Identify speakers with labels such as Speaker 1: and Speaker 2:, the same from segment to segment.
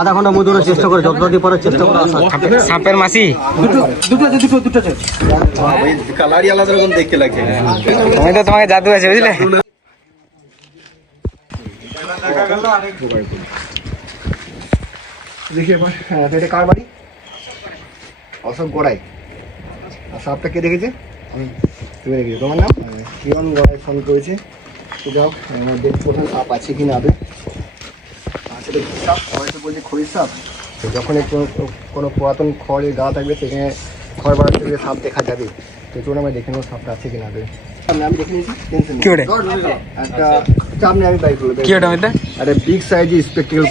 Speaker 1: আধা ঘণ্টা মধ্যে ওরা চেষ্টা করে যতটা পারার চেষ্টা করে
Speaker 2: সাপের মাসি।
Speaker 3: কালারই আলাদা রকম দেখতে লাগছে
Speaker 2: তুমি তো তোমাকে জাদু আছে বুঝলে?
Speaker 1: দেখি এবার হ্যাঁ এটা কার বাড়ি? অশোক গোড়াই। আর সাপটা কে দেখেছে? আমি তুমি দেখেছ তোমার নাম? কিরণ গোড়াই ফোন করেছে। তো যাও আমার দেখি কোথাও সাপ আছে কি না তো সাপ বলছে খড়ির সাপ তো যখন একটু কোনো পুরাতন খড়ের গা থাকবে সেখানে খড় বাড়া থেকে সাপ দেখা যাবে তো চলুন আমরা দেখে নেব সাপটা আছে কি না আমি দেখে নিয়েছি টেনশন
Speaker 2: কি ওটা?
Speaker 1: একটা চাপ নিয়ে আমি
Speaker 2: কি ওটা
Speaker 1: বিগ সাইজ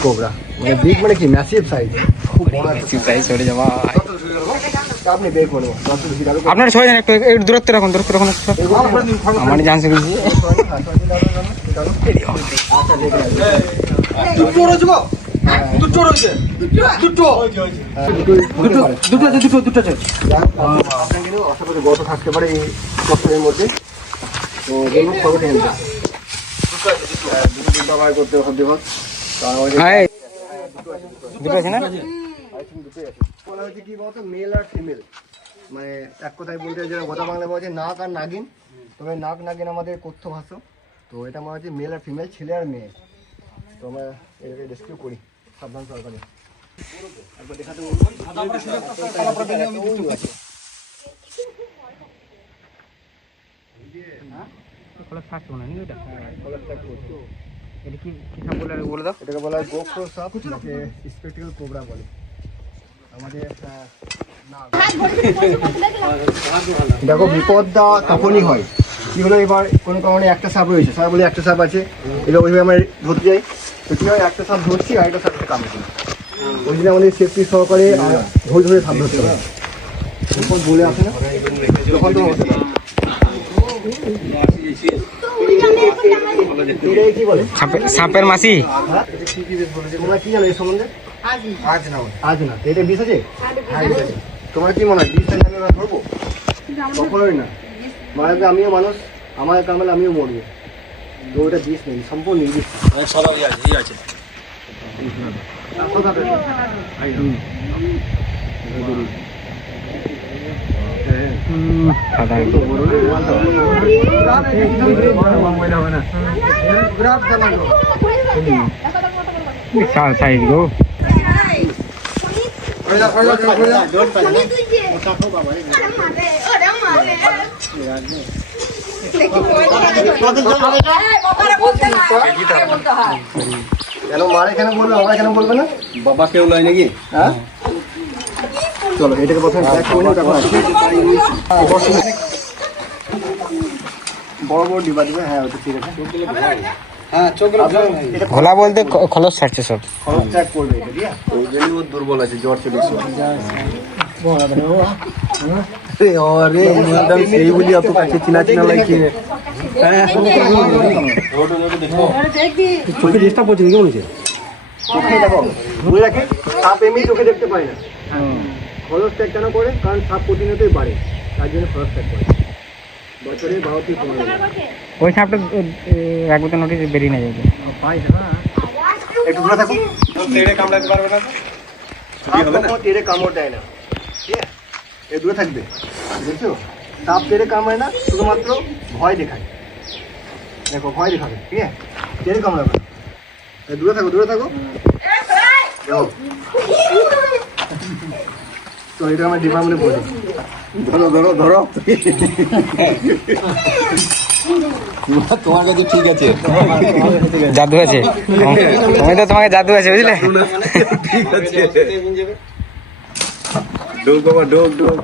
Speaker 1: কোবরা মানে বিগ মানে কি ম্যাসিভ সাইজ খুব বড়
Speaker 2: যাওয়া
Speaker 1: আপনি বের করব
Speaker 2: আপনার একটু একটু দূরত্ব রাখুন দূরত্ব রাখুন আমার জানছে কিছু
Speaker 1: দুটো আছে দুটো? দুটো। আছে আপনার কিন্তু অসাপেক্ষে গত থাকতে পারে এই চক্করের মধ্যে তো যেগুলো খবর থেকে নেবে দুটো দিন ব্যবহার করতে হবে হোক কারণ আমাদের
Speaker 2: দুটো আছে। না
Speaker 1: বলা হচ্ছে কি বলতো মেল আর ফিমেল মানে এক কথায় বলতে যেটা কথা বাংলা বলা হচ্ছে নাক আর নাগিন তবে নাক নাগিন আমাদের কথ্য ভাষা তো এটা মনে হচ্ছে মেল আর ফিমেল ছেলে আর মেয়ে। তো আমরা এটাকে রেস্কিউ করি। সরকারে একবার দেখাতে
Speaker 2: এটা কি বলে দাও
Speaker 1: বলা হয় সাপ বলে আমাদের। দেখো তখনই হয়। কি হলো এবার? কোনো কারণে একটা সাপ রয়েছে। সাপ বলে একটা সাপ আছে। এটা ওইভাবে আমরা ধরতে যাই। তো কি হয় একটা সাপ ধরছি আর একটা কামড়ে ওই জন্য আমাদের সেফটি সহকারে ধরে ধরে সাপ ধরতে হবে। যখন বলে আসে না। তখন হতে পারে। কি বলে?
Speaker 2: সাপের মাসি?
Speaker 1: হ্যাঁ? তোমরা কি জানো এই সম্বন্ধে? আজ না। আজ না তো এটা বিষ আছে। হ্যাঁ তোমার কি মনে হয় বিষটা আমরা ধরবো? কখনোই না। আমিও মানুষ আমার কামড়ে আমিও মরবো। তো ওটা বিষ নেই সম্পূর্ণ নির্বিষ
Speaker 3: সবাই আছে এই আছে
Speaker 2: বিশাল সাইজ গো
Speaker 1: কেন মারে কেন বলবে আমার কেন বলবে না?
Speaker 3: বাবা কেউ লয় নাকি?
Speaker 1: হ্যাঁ? চলো এটাকে প্রথমে প্যাক করে নিই তারপর বড় বড় ডিবা দিবে? হ্যাঁ ওটা ঠিক আছে। হ্যাঁ চোখ
Speaker 2: বলতে খলস ছাড়ছে সব।
Speaker 1: খরচ ট্র্যাক করবে এটা ঠিক
Speaker 3: ওই জন্যই দুর্বল আছে জ্বর চলে
Speaker 1: আরে একদম সেই বলি অত কাছে চিনা চিনা লাগছে চোখে চেষ্টা করছে কি বলেছে চোখে দেখো বলে রাখে সাপ এমনি চোখে দেখতে পায় না খরচ কেন করে কারণ সাপ প্রতিনিয়তই বাড়ে তার জন্য খরচ করে বছরে বারো থেকে পনেরো
Speaker 2: ওই সাপটা রাখব তো নোটিস বেরিয়ে না যাবে
Speaker 1: একটু দূরে থাকুন
Speaker 3: তেড়ে কামড়াতে পারবে না
Speaker 1: তেড়ে কামড় দেয় না এ দূরে থাকবে বুঝছ? সাপ তেড়ে কামড়ায় না শুধুমাত্র ভয় দেখায়। দেখো ভয় দেখাবে ঠিক আছে? তেড়ে কামড়াবে। এ দূরে থাকো দূরে থাকো। তো এটা আমার ডিপার্টমেন্টে বলে
Speaker 3: ধরো ধরো ধরো। তোমার কাছে ঠিক আছে।
Speaker 2: জাদু আছে। তুমি তো তোমাকে জাদু আছে বুঝলে?
Speaker 3: ঠিক আছে। ঢোক বাবা ঢোক ঢোক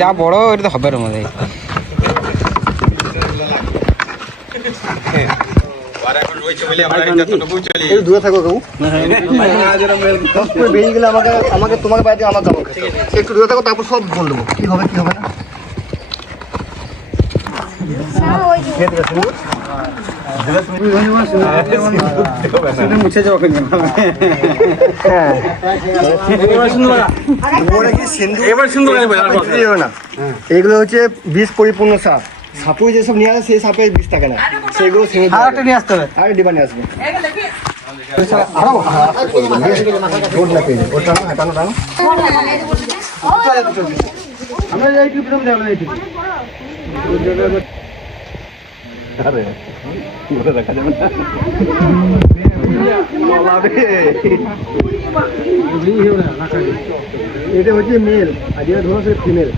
Speaker 2: যা বড় এটা তো হবে ওর মধ্যে
Speaker 1: দূরে থাকো বেরিয়ে গেলে আমাকে আমাকে আমার খেতে একটু দূরে থাকো তারপর সব বল দেবো। কি হবে কি হবে না? এগুলো হচ্ছে বিষ পরিপূর্ণ সাপ সাপুই যেসব নিয়ে আসে সেই সাপে বিষ থাকে না সেগুলো ছেড়ে
Speaker 2: আর নিয়ে আসতে হবে
Speaker 1: আর ডিবা নিয়ে আসবে।
Speaker 2: আমরা যাই কি প্রথম যাব
Speaker 3: আরে ওটা দেখা যাবে না।
Speaker 1: এটা হচ্ছে মেল আর যেটা ধরো সেটা ফিমেল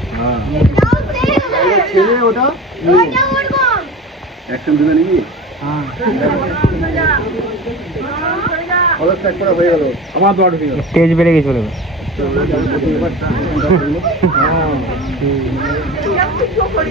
Speaker 1: ছেলে ওটা
Speaker 3: অ্যাকশন দিবে নাকি?
Speaker 1: হয়ে
Speaker 2: আমার দর তেজ বেড়ে গেছিল
Speaker 3: জলাই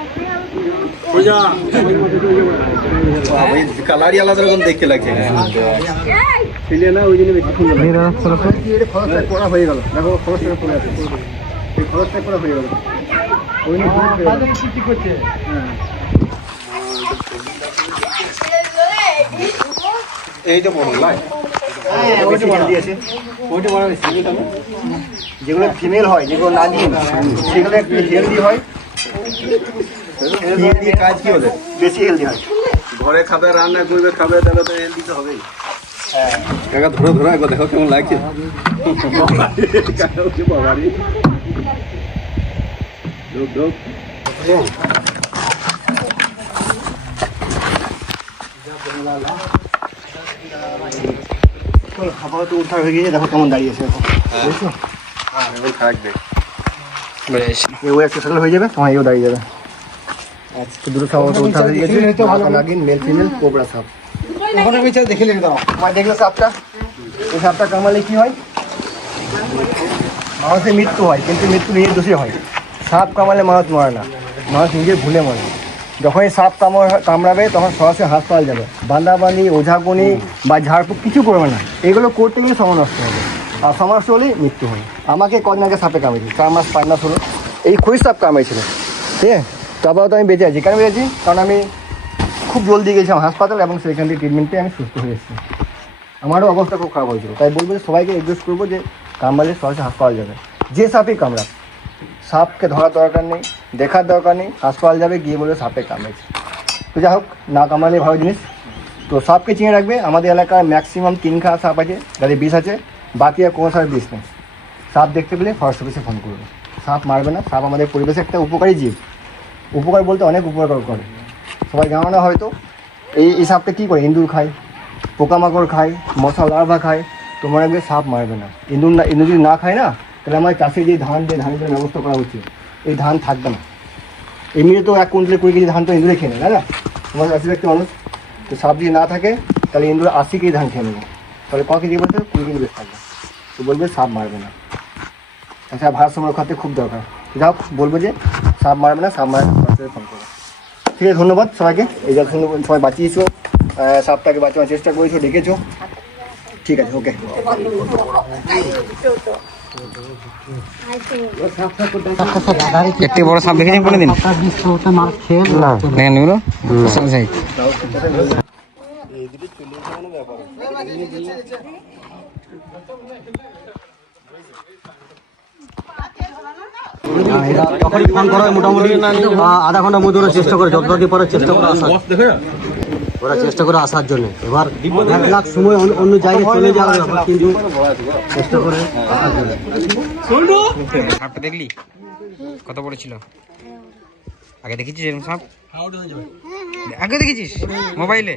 Speaker 3: কালারই আলাদা রকম দেখতে লাগছে। না ওই জন্য বেশি সুন্দর
Speaker 1: করা? হয়ে গেল। দেখো খরচ ট্যাগ করে আছে। এই খরচ ট্যাগ হয়ে গেল। ওই ফিরে গেল।
Speaker 3: এইটা বড় লাই।
Speaker 1: হ্যাঁ। যেগুলো ফিমেল হয় যেগুলো নাজিম সেগুলো একটু হেলদি হয়।
Speaker 3: কাজ কি ওদের?
Speaker 1: বেশি হেলদি হয়।
Speaker 3: ঘরে খাবে রান্না করবে খাবে তাহলে তো হেলদি তো হবেই। কাকা ধরো ধরো একবার দেখো কেমন লাগছে। কাকা বাবারি ঢোক ঢোক
Speaker 1: খাবার তো উদ্ধার হয়ে গেছে দেখো কেমন দাঁড়িয়েছে। এখন
Speaker 3: হ্যাঁ এখন থাকবে
Speaker 1: ও একটা সেটেল হয়ে যাবে তোমার এও দাঁড়িয়ে যাবে। আজকে দুটো সাপ তো হয়ে গেছে নাগিন মেল ফিমেল কোবরা সাপ।
Speaker 2: এখন আমি চাই দেখে নিয়ে দাও
Speaker 1: তোমার দেখলে সাপটা। এই সাপটা কামালে কি হয়? মানুষের মৃত্যু হয় কিন্তু মৃত্যু নিজের দোষে হয়। সাপ কামালে মানুষ মরে না। মানুষ নিজের ভুলে মরে। যখন এই সাপ কামড় কামড়াবে তখন সরাসরি হাসপাতাল যাবে। বান্দাবান্দি ওঝাগুনি বা ঝাড়ফুঁক কিছু করবে না। এগুলো করতে গিয়ে সময় নষ্ট হবে। আর সমস্যা হলেই মৃত্যু হয়। আমাকে কদিন আগে সাপে কামড়েছে, চার মাস, পাঁচ মাস হলো। এই খুঁজ সাপ কামড়েছিল, ঠিক আছে? তারপরে তো আমি বেঁচে আছি। কেন বেঁচেছি? কারণ আমি খুব জলদি গেছিলাম হাসপাতাল এবং সেখান থেকে ট্রিটমেন্ট পেয়ে আমি সুস্থ হয়ে এসেছি। আমারও অবস্থা খুব খারাপ হয়েছিল। তাই বলব যে সবাইকে রিকোয়েস্ট করব যে কামড়ালে সরাসরি হাসপাতাল যাবে। যে সাপই কামড়াক, সাপকে ধরার দরকার নেই, দেখার দরকার নেই, হাসপাতাল যাবে, গিয়ে বলবে সাপে কামড়েছে। তো যাই হোক, না কামড়ালে ভালো জিনিস তো সাপকে চিনে রাখবে, আমাদের এলাকায় ম্যাক্সিমাম তিন খাওয়া সাপ আছে, যাদের বিষ আছে বাকি আর কোনো সাপের বিষ নেই। সাপ দেখতে পেলে ফরেস্ট অফিসে ফোন করবে। সাপ মারবে না, সাপ আমাদের পরিবেশে একটা উপকারী জীব। উপকার বলতে অনেক উপকার করে সবাই জানো না হয়তো এই এই সাপটা কী করে? ইঁদুর খায়, পোকামাকড় খায়, মশা লার্ভা খায় তোমার আগে সাপ মারবে না। ইঁদুর না, ইঁদুর যদি না খায় না, তাহলে আমার চাষে যে ধান দিয়ে ধানের ব্যবস্থা করা উচিত, এই ধান থাকবে না। এমনিতে তো এক কুইন্টালে কুড়ি কেজি ধান তো ইঁদুরে খেয়ে নেয় না? তোমার চাষি ব্যক্তি মানুষ তো সাপ যদি না থাকে, তাহলে ইঁদুর আশি কেজি ধান খেয়ে নেবে। তাহলে ক কেজি বলতে কুড়ি কেজি বেশ থাকবে। তো বলবে সাপ মারবে না। তাছাড়া ভারসাম্য রক্ষাতে খুব দরকার। যাও, বলব যে সাপ মারবে না, সাপ মারবে ফোন করবে ঠিক আছে, ধন্যবাদ সবাইকে। এই যখন সবাই বাঁচিয়েছো সাপটাকে বাঁচানোর চেষ্টা করেছ, ডেকেছো। ঠিক আছে, ওকে।
Speaker 2: একটি বড় সাপ দেখেছেন কোনোদিন? না। দেখেন এগুলো সাইজ
Speaker 4: যখনই ফোন করা হয় মোটামুটি আধা ঘণ্টা মধ্যে চেষ্টা করে যতটা পারে চেষ্টা করা আসার ওরা চেষ্টা করে আসার জন্য। এবার এক লাখ সময় অন্য- অন্য জায়গায় চলে যাওয়ার ব্যাপার কিন্তু চেষ্টা করে আসার জন্য।
Speaker 2: সাপটা দেখলি? কত বড় ছিল আগে দেখেছিস এরকম সাপ? আগে দেখেছিস? মোবাইলে?